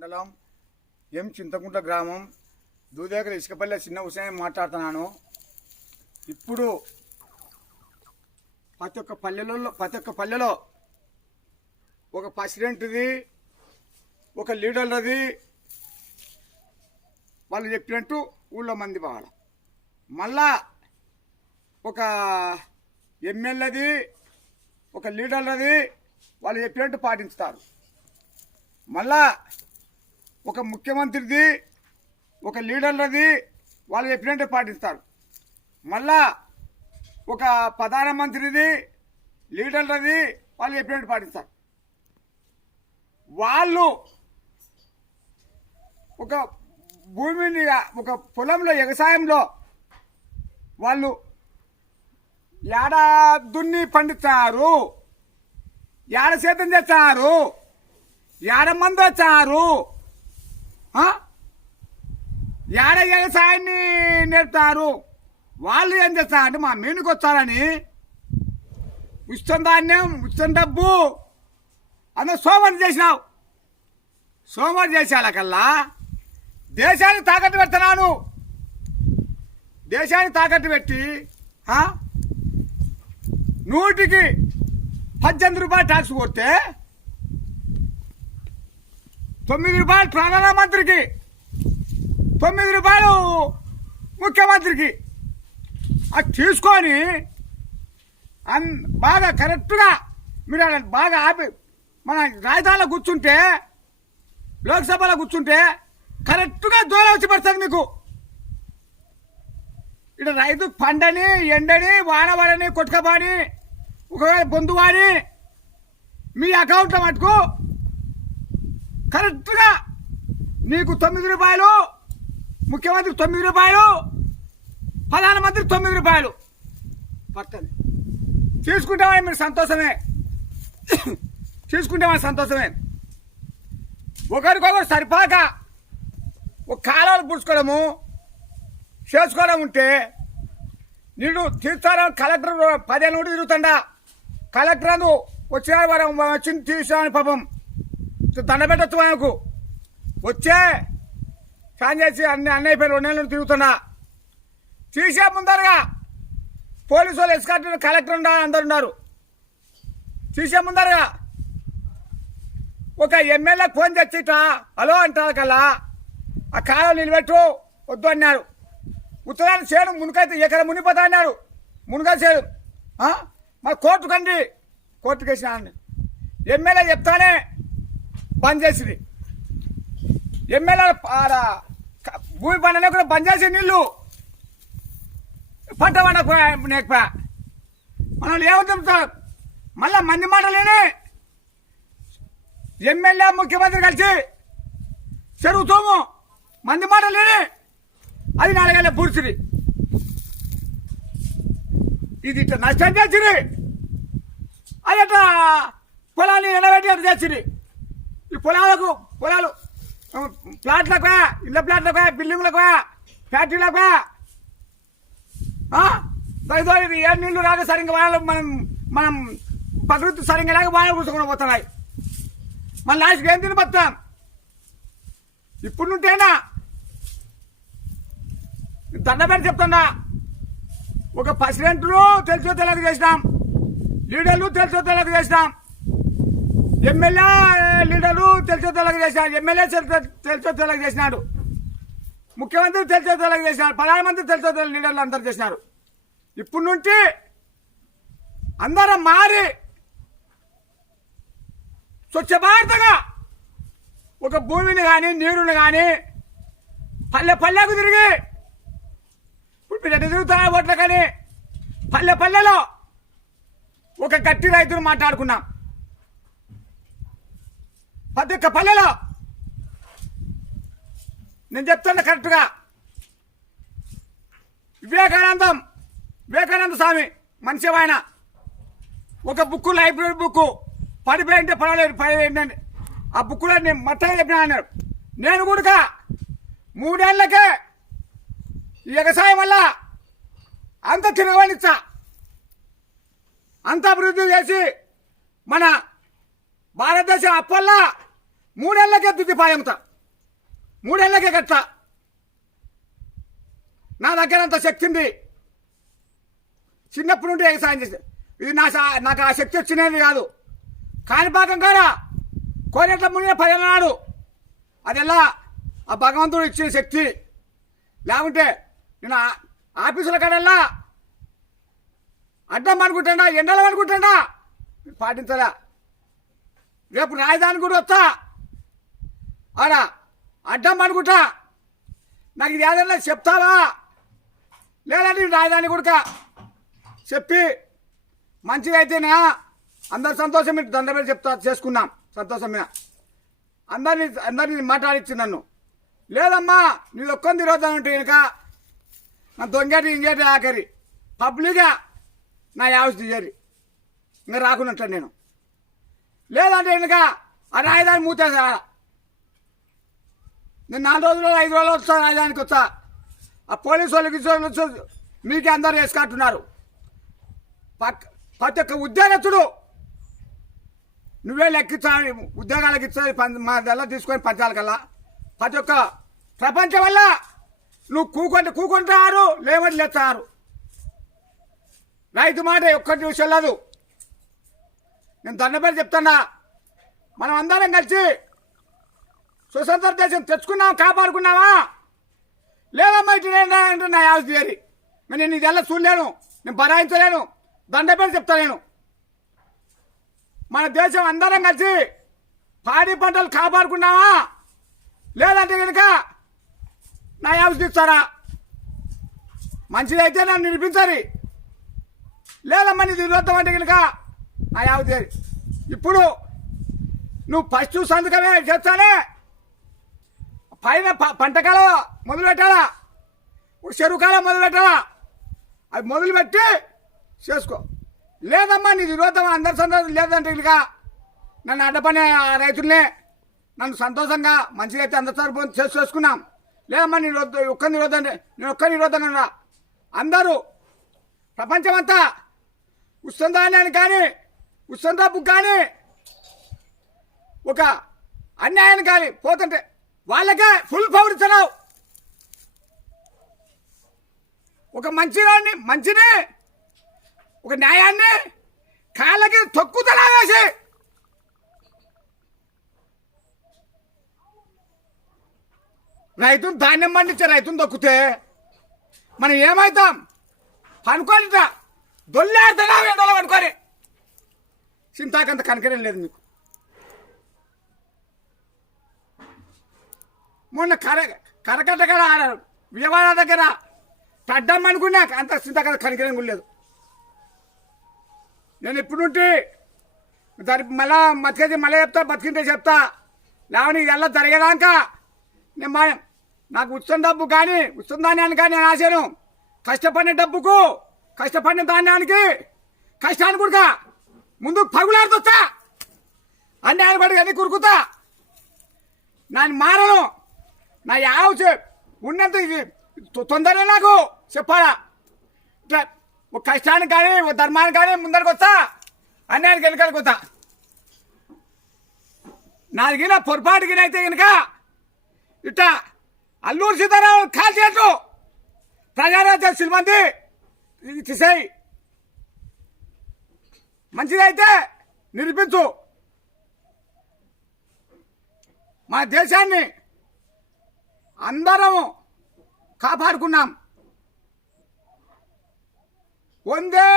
మండలం చింతకుంట గ్రామం దూదేకల ఇసుకపల్లె చిన్న హుసేన్ మాట్లాడుతున్నాను. ఇప్పుడు ప్రతి ఒక్క పల్లెలో ఒక ప్రెసిడెంట్ది ఒక లీడర్లది వాళ్ళు చెప్పినట్టు ఊళ్ళో మంది పోవాలి. మళ్ళా ఒక ఎమ్మెల్యేది ఒక లీడర్లది వాళ్ళు చెప్పినట్టు పాటిస్తారు. మళ్ళా ఒక ముఖ్యమంత్రిది ఒక లీడర్లది వాళ్ళు చెప్పినట్టు పాటిస్తారు. మళ్ళా ఒక ప్రధానమంత్రిది లీడర్లది వాళ్ళు చెప్పినట్టు పాటిస్తారు. వాళ్ళు ఒక భూమిని ఒక పొలంలో వ్యవసాయంలో వాళ్ళు ఏడ దున్ని పండిస్తారు, ఏడ సేద్యం చేస్తారు, ఏడ మంది వచ్చారు, ఏడ వ్యవసాయాన్ని నేర్పుతారు. వాళ్ళు ఏం చేస్తారంటే మా మీనుకు వచ్చారని ఉచితం ధాన్యం ఉచితం డబ్బు అందరూ సోమవారం చేసినావు. సోమవారం చేసేకల్లా దేశాన్ని తాకట్టు పెడుతున్నాను. దేశాన్ని తాకట్టు పెట్టి 100కి 18 రూపాయలు ట్యాక్స్ కొడితే 9 రూపాయలు ప్రధానమంత్రికి, 9 రూపాయలు ముఖ్యమంత్రికి. అది తీసుకొని బాగా కరెక్ట్గా మీరు బాగా ఆపి మన రాజధానిలో కూర్చుంటే, లోక్సభలో కూర్చుంటే కరెక్ట్గా దూరం వచ్చి పడుతుంది మీకు. ఇక్కడ రైతు పండని ఎండని వానవాడని కొట్టుకబాని ఒకవేళ బొందువాని మీ అకౌంట్లో మటుకు కరెక్ట్గా నీకు 9 రూపాయలు, ముఖ్యమంత్రికి 9 రూపాయలు, ప్రధానమంత్రికి 9 రూపాయలు పడుతుంది. తీసుకుంటామని మీరు సంతోషమే, తీసుకుంటామని సంతోషమే. ఒకరికొకరు సరిపాక ఒక కాలాలు పుడుచుకోవడము చేసుకోవడం ఉంటే నీళ్ళు తీర్చాలని కలెక్టర్ 10 ఏళ్ళ నుండి తిరుగుతుండా. కలెక్టర్ అందు వచ్చిన వచ్చింది తీర్చాలని పాపం దండ పెట్టచ్చు మనకు. వచ్చే ఫ్యాన్ చేసి అన్నీ అయిపోయి 2 నెలల నుండి తిరుగుతున్నా. తీసే ముందరగా పోలీసు వాళ్ళు ఎస్కార్ట్ కలెక్టర్ అందరు ఉన్నారు. తీసే ముందరగా ఒక ఎమ్మెల్యేకి ఫోన్ తెచ్చిట హలో అంటారు కల్లా ఆ కాలం నిలబెట్టు వద్దు అన్నారు. ఉత్తరాన్ని చేయడం మునికైతే ఎక్కడ మునిపోతా అన్నారు. మునిగా చేయడం మరి కోర్టుకండి, కోర్టుకు వేసిన ఎమ్మెల్యే చెప్తానే బంద్ చేసింది. ఎమ్మెల్యే భూమి పంటనే కూడా బంద్ చేసి నీళ్ళు పంట పండకపోయా మనం ఏమవుతాం. మళ్ళా మంది మాటలేని ఎమ్మెల్యే ముఖ్యమంత్రి కలిసి చెరుగుతాము మంది మాటలేని అది 4 ఏళ్ళ పూర్తిది. ఇది ఇట్లా నష్టం చేసింది. అది అట్లా పొలాన్ని ఎండబెట్టి అట్లా చేసింది. ఈ పొలాలు ప్లాట్లకు ఇళ్ళ ప్లాట్లకు బిల్డింగ్లకు ఫ్యాక్టరీలకు ఏ నీళ్లు రాక సరిగ్గా వాళ్ళు మనం ప్రకృతి సరిగ్గా లేక బాగా కూర్చొని పోతున్నాయి. మన లాస్ట్కి ఏం తిని బతాం. ఇప్పుడు నుంటేనా దండబెట్టి చెప్తున్నా. ఒక ప్రెసిడెంట్లు తెలుసో తెలియక చేసినాం, లీడర్లు తెలుసో తెలియక చేసినాం, ఎమ్మెల్యే లీడర్లు తెలుసో తెలియక చేసినాడు, ఎమ్మెల్యే తెలుసో తెలియక చేసినాడు, ముఖ్యమంత్రి తెలుసో తెలియక చేసినాడు, ప్రధానమంత్రి తెలుసో తెలియక లీడర్లు అందరూ చేసినారు. ఇప్పుడు నుండి అందరం మారి స్వచ్ఛ భారతగా ఒక భూమిని కానీ నీరుని కానీ పల్లెకు తిరిగి ఇప్పుడు మీరు ఎట్లా తిరుగుతున్నా ఓట్ల కానీ పల్లెలో ఒక గట్టి రైతును మాట్లాడుకున్నాం. ప్రతి ఒక్క పల్లెలో నేను చెప్తున్నా కరెక్ట్గా వివేకానంద స్వామి మనిషి ఆయన ఒక బుక్ లైబ్రరీ బుక్ పడిపోయింటే పర్వాలేదు ఆ బుక్లో నేను మొత్తం చెప్పినా అన్నాడు. నేను కూడా 3 ఏళ్లకే ఈ వ్యవసాయం వల్ల అంత తిరగనిచ్చా, అంత అభివృద్ధి చేసి మన భారతదేశం అప్పల్లా 3 ఏళ్లకే తుదిపాయంతా 3 ఏళ్ళకే కట్ట. నా దగ్గర అంత శక్తి ఉంది. చిన్నప్పటి నుండి వ్యవసాయం చేసి ఇది నాకు ఆ శక్తి వచ్చినది కాదు. కాణిపాకం కాడ కోనేట్ల మునిగిన 10 ఏళ్ళ నాడు అదెలా ఆ భగవంతుడు ఇచ్చిన శక్తి. లేకుంటే నేను ఆఫీసుల కాడల్లా అడ్డం అనుకుంటాడా, ఎండలం అనుకుంటాడా, పాటించరా. రేపు రాజధాని కూడా వస్తా, ఆడ అడ్డం అనుకుంటా. నాకు ఇది ఏదైనా చెప్తావా? లేదంటే రాజధాని కూడా చెప్పి మంచిగా అయితేనే అందరు సంతోషం మీద దండ మీద చెప్తా చేసుకున్నాం. సంతోషం మీద అందరినీ మాట్లాడిచ్చి నన్ను లేదమ్మా నీళ్ళు ఒక్కొని తిరగద్దాను అంటే కనుక నా దొంగటి ఇంకేటి ఆఖరి పబ్లిక్గా నా యావస్ తీయరి ఇంకా రాకున్నట్టు నేను. లేదంటే కనుక ఆ రాజధాని మూతేసా. నేను 4 రోజులు 5 రోజులు వస్తా, రాజధానికి వస్తా. ఆ పోలీసు వాళ్ళకి మీకే అందరు వేసుకుంటున్నారు. ప్రతి ఒక్క ఉద్యోగస్తుడు నువ్వే లెక్కించాలి, ఉద్యోగాలకు ఇచ్చాలి. మా దల్లా తీసుకొని పంచాలకల్లా ప్రతి ఒక్క ప్రపంచం వల్ల నువ్వు కూకుంటున్నారు, లేవని లేస్తారు. రైతు మాట ఒక్కటి చెల్లదు. నేను దండపేరు చెప్తున్నా, మనం అందరం కలిసి స్వతంత్ర దేశం తెచ్చుకున్నాం, కాపాడుకున్నావా? లేదమ్మా ఇటు అంటే నా యావస్ తీయరి. నేను ఇదెల్లా చూడలేను, నేను బరాయించలేను. దండపేరు చెప్తా నేను. మన దేశం అందరం కలిసి పాడి పంటలు కాపాడుకున్నావా? లేదంటే కనుక నా యావస్ తీస్తారా? మంచిదైతే నన్ను నిలిపించాలి. లేదమ్మా నీ విరోధం అంటే కనుక నా యావస్ తీయాలి. ఇప్పుడు నువ్వు ఫస్ట్ సంతకమే చేస్తానే, పైన పంటకాలం మొదలు పెట్టాలా, చెరువు కాలం మొదలు పెట్టాలా, అది మొదలుపెట్టి చేసుకో. లేదమ్మా నీ విరోధం అందరి సంతోషం లేదంటే కనుక నన్ను అడ్డపనే రైతులనే నన్ను సంతోషంగా మంచిగా అయితే అందరి తరపున చేసుకున్నాం. లేదమ్మా నీ ఒక్క నిరోధం అంటే నేను ఒక్క నిరోధంగా అందరూ ప్రపంచమంతా ఉత్సంధాన్యాన్ని కానీ ఉత్సంధాపు కానీ ఒక అన్యాయాన్ని కానీ పోతుంటే వాళ్ళకే ఫుల్ పవర్ ఇస్తున్నావు. ఒక మంచిని ఒక న్యాయాన్ని కాళ్ళకి తొక్కుతలా వేసి రైతును ధాన్యం పండించే రైతును తొక్కితే మనం ఏమవుతాం? పనుకోనిట దొల్లేడుతున్నావు ఎండలో పనుకొని. చింతాకంత కనకరం లేదు నీకు. మొన్న కరకట్ట కాడ విజయవాడ దగ్గర పడ్డాం అనుకున్నా, అంత చింతాకంత కనకరం కూడా లేదు. నేను ఇప్పుడు నుండి దానికి మళ్ళా బతికేది మళ్ళీ చెప్తా, బతికింటే చెప్తా. లేవని ఇదల్లా జరిగేదాకా నేను నాకు ఉచితం డబ్బు కానీ ఉచితం ధాన్యాన్ని కానీ నేను ఆశాను. కష్టపడిన డబ్బుకు కష్టపడిన ధాన్యానికి కష్టాన్ని కూడా ముందు పగులాడుతా, అన్యాయం పడి అది కురుకుతా. నాని మారను. నా యావ ఉన్నంత తొందరగా నాకు చెప్పాలా. ఇట్లా ఒక కష్టానికి కానీ ఒక ధర్మానికి కానీ ముందరికి వస్తా, అన్యాయానికి వెనకాలకు వస్తా. నాదిగిన పొరపాటుగినైతే కనుక ఇట్ట అల్లూరు సీతారాం కాల్చేట్టు ప్రజారాజ్య సిబ్బంది తీసేయి. మంచిదైతే నిరూపించు. మన దేశాన్ని అందరము కాపాడుకున్నాం. వందే